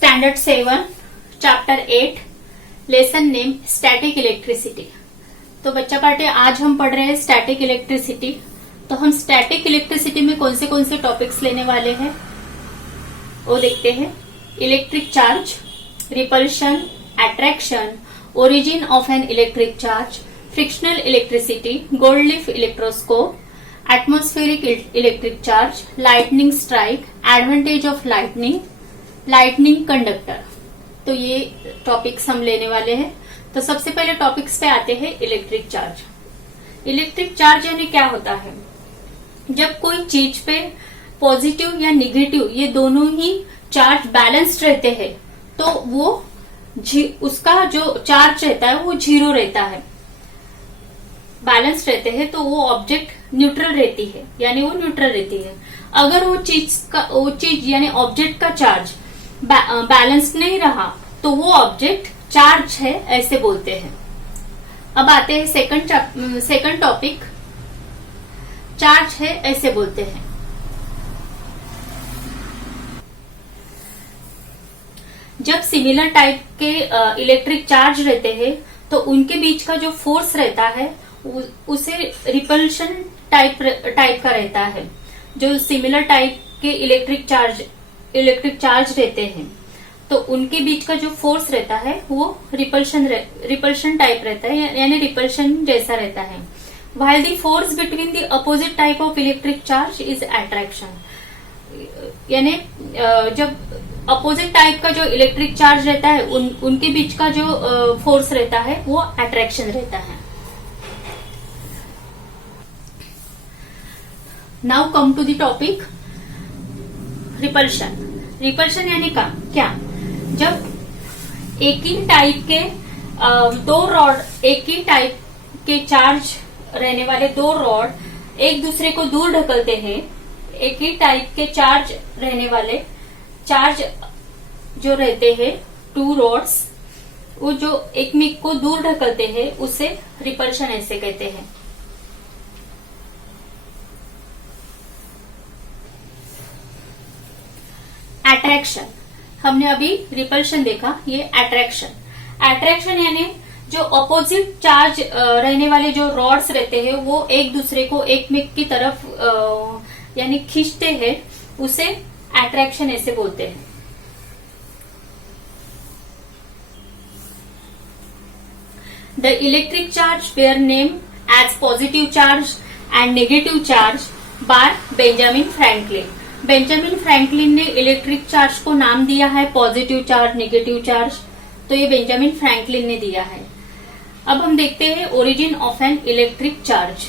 Standard 7 chapter 8 lesson name static electricity. तो बच्चा party आज हम पढ़ रहे हैं स्टैटिक इलेक्ट्रिसिटी। तो हम स्टैटिक इलेक्ट्रिसिटी में कौन से टॉपिक्स लेने वाले हैं वो देखते हैं। Electric charge, repulsion, attraction, origin of an electric charge, frictional electricity, gold leaf electroscope, atmospheric electric charge, lightning strike, advantage of lightning conductor. तो ये टॉपिक्स हम लेने वाले हैं। तो सबसे पहले टॉपिक्स पे आते हैं इलेक्ट्रिक चार्ज। इलेक्ट्रिक चार्ज यानी क्या होता है? जब कोई चीज पे पॉजिटिव या निगेटिव ये दोनों ही चार्ज बैलेंस्ड रहते हैं तो वो उसका जो चार्ज रहता है वो जीरो रहता है। बैलेंस रहते हैं तो वो ऑब्जेक्ट न्यूट्रल रहती है, यानी वो न्यूट्रल रहती है। अगर वो चीज यानी ऑब्जेक्ट का चार्ज बैलेंस नहीं रहा तो वो ऑब्जेक्ट चार्ज है ऐसे बोलते हैं। अब आते हैं सेकंड टॉपिक, चार्ज है ऐसे बोलते हैं। जब सिमिलर टाइप के इलेक्ट्रिक चार्ज रहते हैं तो उनके बीच का जो फोर्स रहता है उसे रिपल्शन टाइप का रहता है। जो सिमिलर टाइप के इलेक्ट्रिक चार्ज रहते हैं तो उनके बीच का जो फोर्स रहता है वो रिपल्शन टाइप रहता है, यानी रिपल्शन जैसा रहता है। While the force between the opposite type of electric charge is attraction, यानी जब अपोजिट टाइप का जो इलेक्ट्रिक चार्ज रहता है उनके बीच का जो फोर्स रहता है वो अट्रैक्शन रहता है। Now come to the topic repulsion. Repulsion यानी क्या? जब एक ही टाइप के एक ही टाइप के चार्ज रहने वाले दो रॉड एक दूसरे को दूर ढकलते हैं, एक ही टाइप के चार्ज रहने वाले चार्ज जो रहते हैं टू रॉड्स वो जो एक को दूर ढकलते हैं उसे रिपल्शन ऐसे कहते हैं। अट्रैक्शन, हमने अभी रिपल्शन देखा, ये अट्रैक्शन यानी जो अपोजिट चार्ज रहने वाले जो रॉड्स रहते हैं वो एक दूसरे को एक की तरफ यानी खींचते हैं, उसे अट्रैक्शन ऐसे बोलते हैं। The electric charge bear name as positive charge and negative charge by Benjamin Franklin. Benjamin Franklin ने इलेक्ट्रिक चार्ज को नाम दिया है पॉजिटिव चार्ज, नेगेटिव चार्ज। तो ये बेंजामिन फ्रैंकलिन ने दिया है। अब हम देखते हैं origin of an electric charge.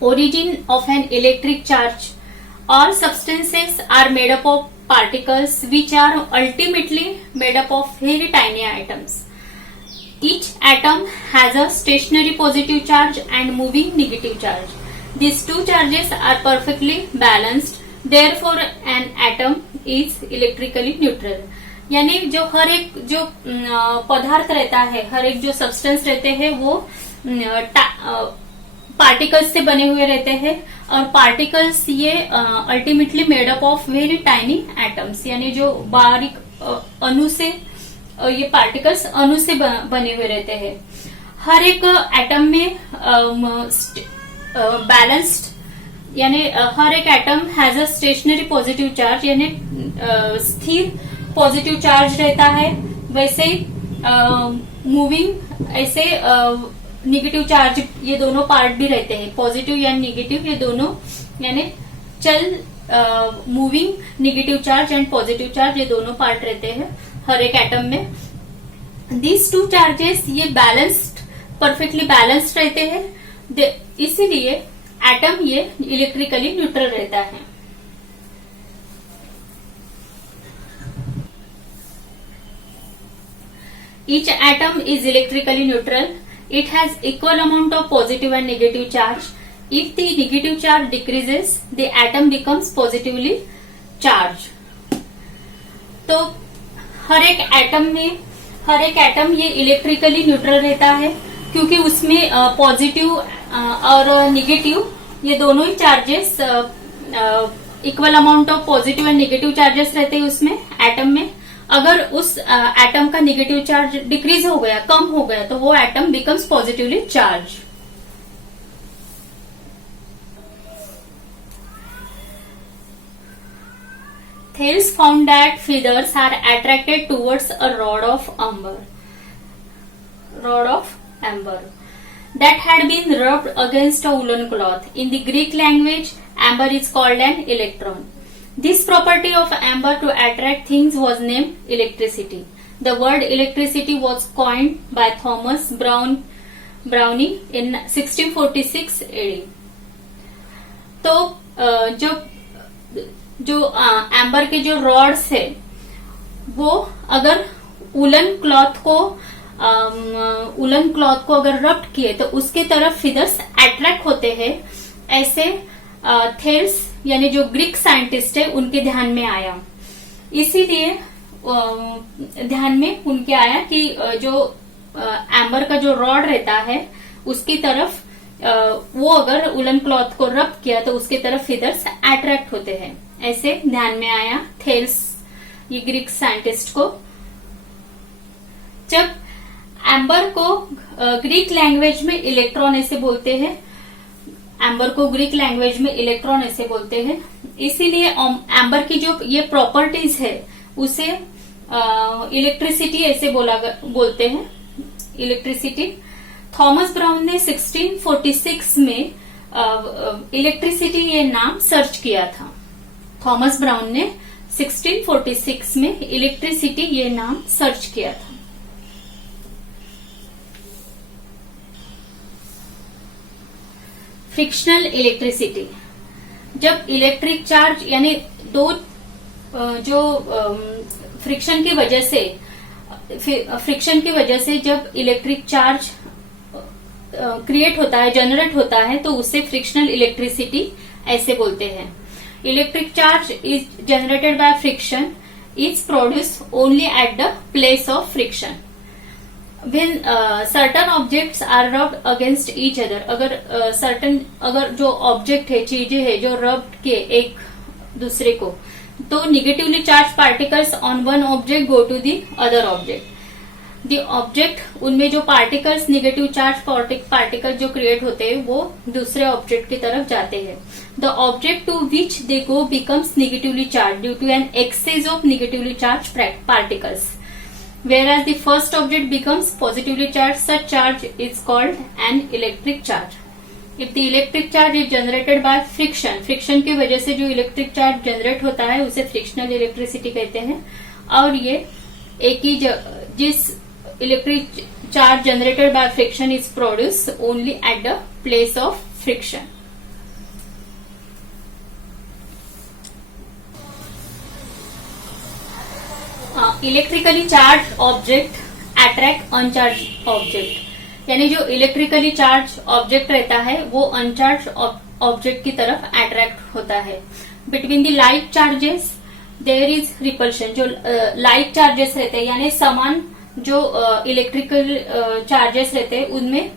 Origin of an electric charge. All substances are made up of particles which are ultimately made up of very tiny atoms. Each atom has a stationary positive charge and moving negative charge. These two charges are perfectly balanced. Therefore, an atom is electrically neutral. यानी जो हर एक जो पदार्थ रहता है, हर एक जो substance रहते हैं वो पार्टिकल्स से बने हुए रहते हैं और पार्टिकल्स ये ultimately made up of very tiny atoms, यानी जो बारीक अणु से ये पार्टिकल्स अणु से बने हुए रहते हैं। हर एक एटम में बैलेंस्ड यानी हर एक atom has a stationary positive charge, यानी स्थिर पॉजिटिव चार्ज रहता है। वैसे मूविंग ऐसे नेगेटिव चार्ज ये दोनों पार्ट भी रहते हैं, पॉजिटिव या नेगेटिव ये दोनों, यानी चल moving negative charge and positive charge ये दोनों पार्ट रहते हैं हर एक एटम में। दीज टू चार्जेस ये बैलेंस्ड, परफेक्टली बैलेंस्ड रहते हैं, इसीलिए एटम ये इलेक्ट्रिकली न्यूट्रल रहता है। Each atom is electrically neutral. It has equal amount of positive and negative charge. If the negative charge decreases, the atom becomes positively charged. तो हर एक atom ये electrically neutral रहता है क्योंकि उसमें पॉजिटिव और नेगेटिव ये दोनों ही charges equal amount of positive and negative charges रहते हैं उसमें एटम में। अगर उस एटम का नेगेटिव चार्ज डिक्रीज हो गया, कम हो गया, तो वो atom becomes positively charge. Thales found that feathers are attracted towards a rod of amber that had been rubbed against a woolen cloth. In the Greek language, amber is called an electron. This property of amber to attract things was named electricity. The word electricity was coined by Thomas Browne in 1646 AD. तो जो amber के जो rods है वो अगर woollen cloth को अगर रब्ट किए तो उसके तरफ फिदर्स अट्रैक्ट होते हैं। ऐसे थेल्स यानी जो ग्रीक साइंटिस्ट है उनके ध्यान में आया। इसीलिए ध्यान में उनके आया कि जो एम्बर का जो रॉड रहता है उसकी तरफ वो अगर उलन क्लॉथ को रब किया तो उसके तरफ फिदर्स अट्रैक्ट होते हैं। ऐसे ध्यान में आया थेल्स ये ग्रीक साइंटिस्ट को। जब एम्बर को ग्रीक लैंग्वेज में इलेक्ट्रॉन ऐसे बोलते हैं, एम्बर को ग्रीक लैंग्वेज में इलेक्ट्रॉन ऐसे बोलते हैं, इसीलिए एम्बर की जो ये प्रॉपर्टीज है उसे इलेक्ट्रिसिटी ऐसे बोलते हैं, इलेक्ट्रिसिटी। थॉमस ब्राउन ने 1646 में इलेक्ट्रिसिटी ये नाम सर्च किया था। थॉमस ब्राउन ने 1646 में इलेक्ट्रिसिटी ये नाम सर्च किया था। फ्रिक्शनल इलेक्ट्रिसिटी, जब इलेक्ट्रिक चार्ज यानी दो जो फ्रिक्शन की वजह से जब इलेक्ट्रिक चार्ज क्रिएट होता है, जनरेट होता है, तो उससे फ्रिक्शनल इलेक्ट्रिसिटी ऐसे बोलते हैं। Electric charge is generated by friction is produced only at the place of friction when certain objects are rubbed against each other. अगर जो ऑब्जेक्ट है, चीजें है जो रब्ड के एक दूसरे को, तो negatively charge particles on one object go to the other object. The object, उनमें जो पार्टिकल्स निगेटिव चार्ज पार्टिकल जो क्रिएट होते हैं वो दूसरे ऑब्जेक्ट की तरफ जाते हैं। The object to which they go becomes negatively charge due to an excess of negatively charge particles, whereas the first object becomes positively charged. Such charge is called an electric charge. If the electric charge is generated by friction की वजह से जो electric charge generate होता है उसे frictional electricity कहते हैं। और ये एक ही जिस electric charge generated by friction is produce only at the place of friction. Electrically charge object attract अनचार्ज object, यानी जो इलेक्ट्रिकली चार्ज ऑब्जेक्ट रहता है वो अनचार्ज ऑब्जेक्ट की तरफ अट्रैक्ट होता है। Between the like charges there is repulsion. जो लाइक चार्जेस रहते हैं यानी समान जो इलेक्ट्रिकल चार्जेस रहते हैं उनमें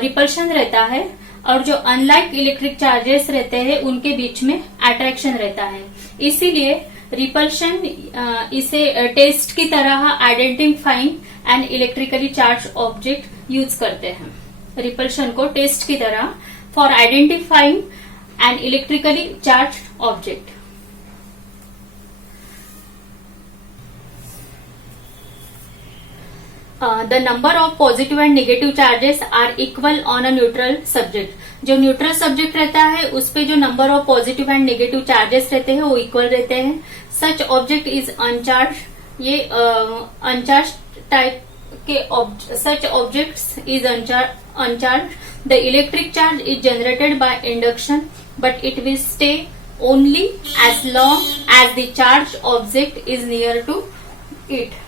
रिपल्शन रहता है, और जो अनलाइक इलेक्ट्रिक चार्जेस रहते हैं उनके बीच में अट्रैक्शन रहता है। इसीलिए रिपल्शन इसे टेस्ट की तरह identifying an electrically charge object use करते हैं। रिपल्शन को टेस्ट की तरह for identifying an electrically charge object. The number of positive and negative charges are equal on a neutral subject. जो न्यूट्रल सब्जेक्ट रहता है उस पे जो number of positive and negative charges रहते हैं वो इक्वल रहते हैं। सच ऑब्जेक्ट इज अनचार्ज, ये अनचार्ज टाइप के such objects is uncharge. The electric charge is generated by induction but it will stay only as long as the charge object is near to it.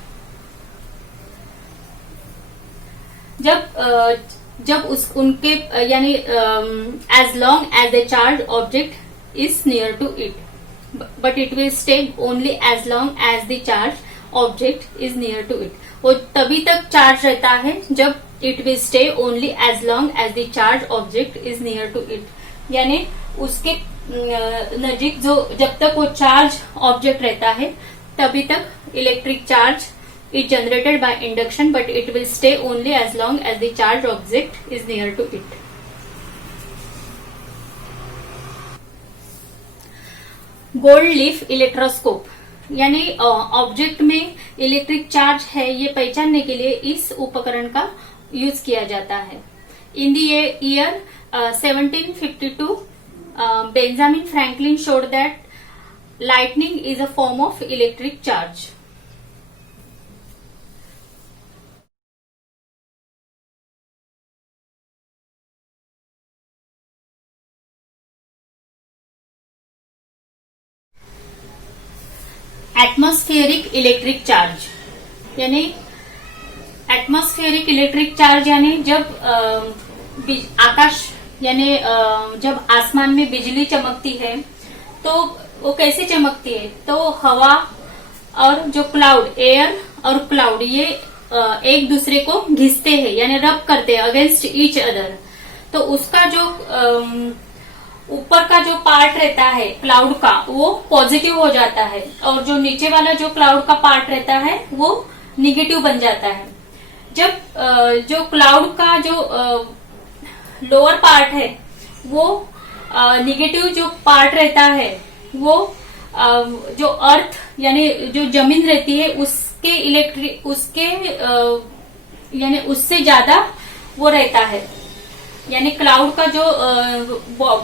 जब उनके यानी as long as the charge object is near to it, but it will stay only as long as the charge object is near to it. वो तभी तक charge रहता है जब it will stay only as long as the charge object is near to it, यानी उसके नजीक जो जब तक वो चार्ज ऑब्जेक्ट रहता है तभी तक electric charge is generated by induction, but it will stay only as long as the charged object is near to it. Gold leaf electroscope यानी ऑब्जेक्ट में इलेक्ट्रिक चार्ज है ये पहचानने के लिए इस उपकरण का यूज किया जाता है. In the year 1752 Benjamin Franklin showed that lightning is a form of electric charge. Atmospheric electric charge यानी एटमॉस्फेरिक इलेक्ट्रिक चार्ज यानी जब आकाश यानी जब आसमान में बिजली चमकती है तो वो कैसे चमकती है, तो हवा और जो क्लाउड, एयर और क्लाउड ये एक दूसरे को घिसते हैं यानी रब करते हैं अगेंस्ट ईच अदर. तो उसका जो ऊपर का जो पार्ट रहता है क्लाउड का वो पॉजिटिव हो जाता है और जो नीचे वाला जो क्लाउड का पार्ट रहता है वो निगेटिव बन जाता है. जब जो क्लाउड का जो लोअर पार्ट है वो निगेटिव जो पार्ट रहता है वो जो अर्थ यानी जो जमीन रहती है उसके यानी उससे ज्यादा वो रहता है. यानी क्लाउड का जो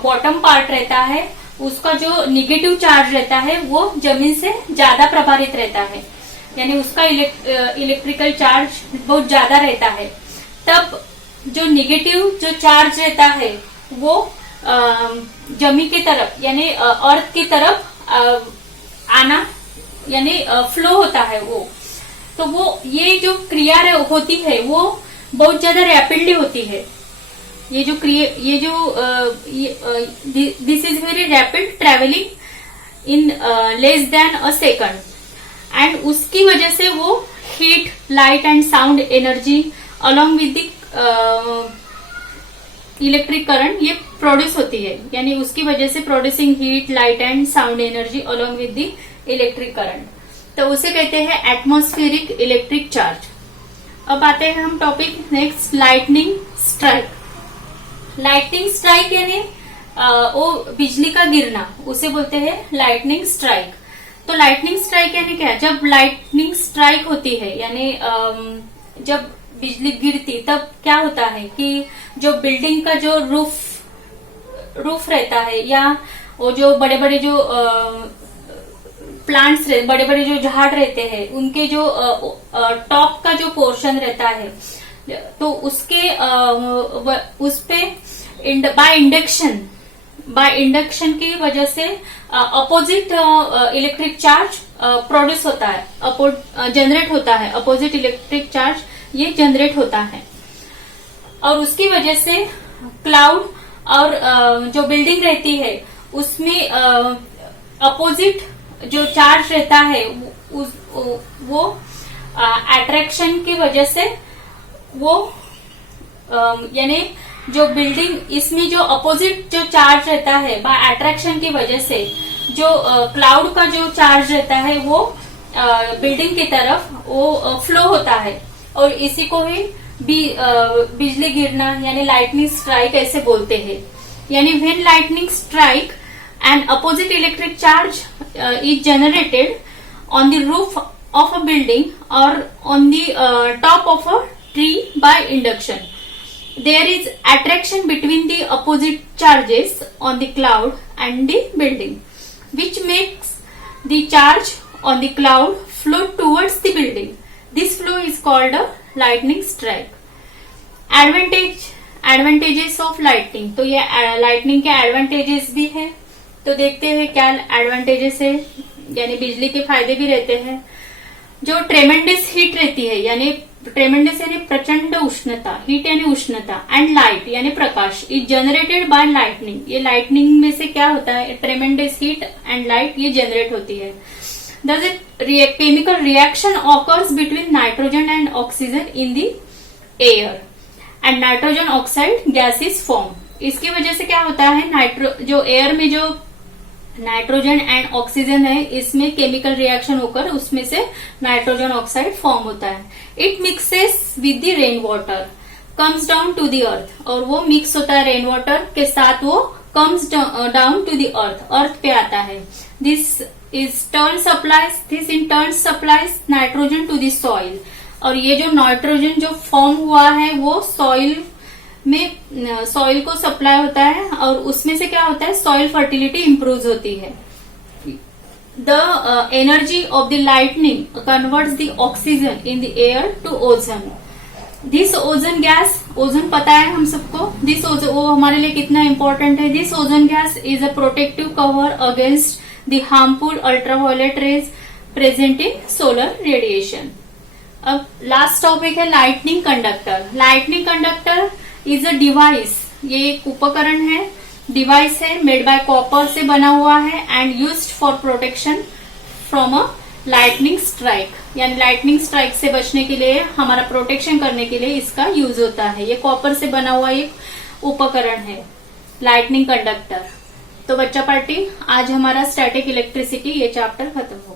बॉटम पार्ट रहता है उसका जो निगेटिव चार्ज रहता है वो जमीन से ज्यादा प्रभावित रहता है यानी उसका इलेक्ट्रिकल चार्ज बहुत ज्यादा रहता है. तब जो निगेटिव जो चार्ज रहता है वो जमीन की तरफ यानी अर्थ की तरफ आना यानी फ्लो होता है तो वो ये जो क्रिया होती है वो बहुत ज्यादा रैपिडली होती है. ये जो this is very rapid travelling in less than a second and उसकी वजह से वो heat, light and sound energy along with the electric current ये प्रोड्यूस होती है यानी उसकी वजह से producing heat, light and sound energy along with the electric current. तो उसे कहते हैं एटमॉस्फेरिक इलेक्ट्रिक चार्ज. अब आते हैं हम topic next, lightning strike. Lightning strike यानी वो बिजली का गिरना, उसे बोलते हैं लाइटनिंग स्ट्राइक. तो लाइटनिंग स्ट्राइक यानी क्या, जब लाइटनिंग स्ट्राइक होती है यानी जब बिजली गिरती तब क्या होता है कि जो बिल्डिंग का जो रूफ रहता है या वो जो बड़े बड़े जो प्लांट्स बड़े बड़े जो झाड़ रहते हैं उनके जो टॉप का जो पोर्शन रहता है तो उसके उस पे बाय इंडक्शन की वजह से अपोजिट इलेक्ट्रिक चार्ज प्रोड्यूस होता है, जनरेट होता है. अपोजिट इलेक्ट्रिक चार्ज ये जनरेट होता है और उसकी वजह से क्लाउड और जो बिल्डिंग रहती है उसमें अपोजिट जो चार्ज रहता है वो अट्रैक्शन की वजह से वो यानी जो बिल्डिंग इसमें जो अपोजिट जो चार्ज रहता है बाय अट्रैक्शन की वजह से जो क्लाउड का जो चार्ज रहता है वो बिल्डिंग की तरफ वो फ्लो होता है और इसी को ही बिजली गिरना यानी लाइटनिंग स्ट्राइक ऐसे बोलते हैं. यानी when lightning strike an opposite electric charge is generated on the roof of a building और on the top of a tree by induction. There is attraction between the opposite charges on the cloud and the building, which makes the charge on the cloud flow towards the building. This flow is called a lightning strike. Advantages of lightning. तो ये lightning के advantages भी है. तो देखते हैं क्या advantages है. यानी बिजली के फायदे भी रहते हैं. जो ट्रेमेंडस हीट रहती है यानी ट्रेमेंडस यानी प्रचंड उष्णता, हीट यानी उष्णता एंड लाइट यानी प्रकाश इज जनरेटेड बाय लाइटनिंग. ये लाइटनिंग में से क्या होता है, ट्रेमेंडस हीट एंड लाइट ये जनरेट होती है. Thus a chemical reaction occurs between nitrogen and oxygen in the air and nitrogen oxide gas is formed. इसकी वजह से क्या होता है, जो एयर में जो नाइट्रोजन एंड ऑक्सीजन है, इसमें केमिकल रिएक्शन होकर उसमें से नाइट्रोजन ऑक्साइड फॉर्म होता है। It mixes with the rain water, comes down to the earth, और वो मिक्स होता है रेन वाटर के साथ, वो comes down to the earth, earth पे आता है। This in turn supplies nitrogen to the soil, और ये जो नाइट्रोजन जो फॉर्म हुआ है वो सॉइल को सप्लाई होता है, और उसमें से क्या होता है, सॉइल फर्टिलिटी इंप्रूव होती है। The energy of the lightning converts the oxygen in the air to ozone. This ozone gas, ozone पता है हम सबको, दिस ओजोन वो हमारे लिए कितना इंपॉर्टेंट है। This ozone gas is a protective cover against the harmful ultraviolet rays present in solar radiation. अब लास्ट टॉपिक है lightning conductor. Lightning conductor is a device, ये एक उपकरण है, डिवाइस है, मेड बाय कॉपर से बना हुआ है and used for protection from a lightning strike, यानी लाइटनिंग स्ट्राइक से बचने के लिए, हमारा प्रोटेक्शन करने के लिए इसका यूज होता है। ये कॉपर से बना हुआ एक उपकरण है, लाइटनिंग कंडक्टर। तो बच्चा पार्टी, आज हमारा स्टैटिक इलेक्ट्रिसिटी ये चैप्टर खत्म हुआ।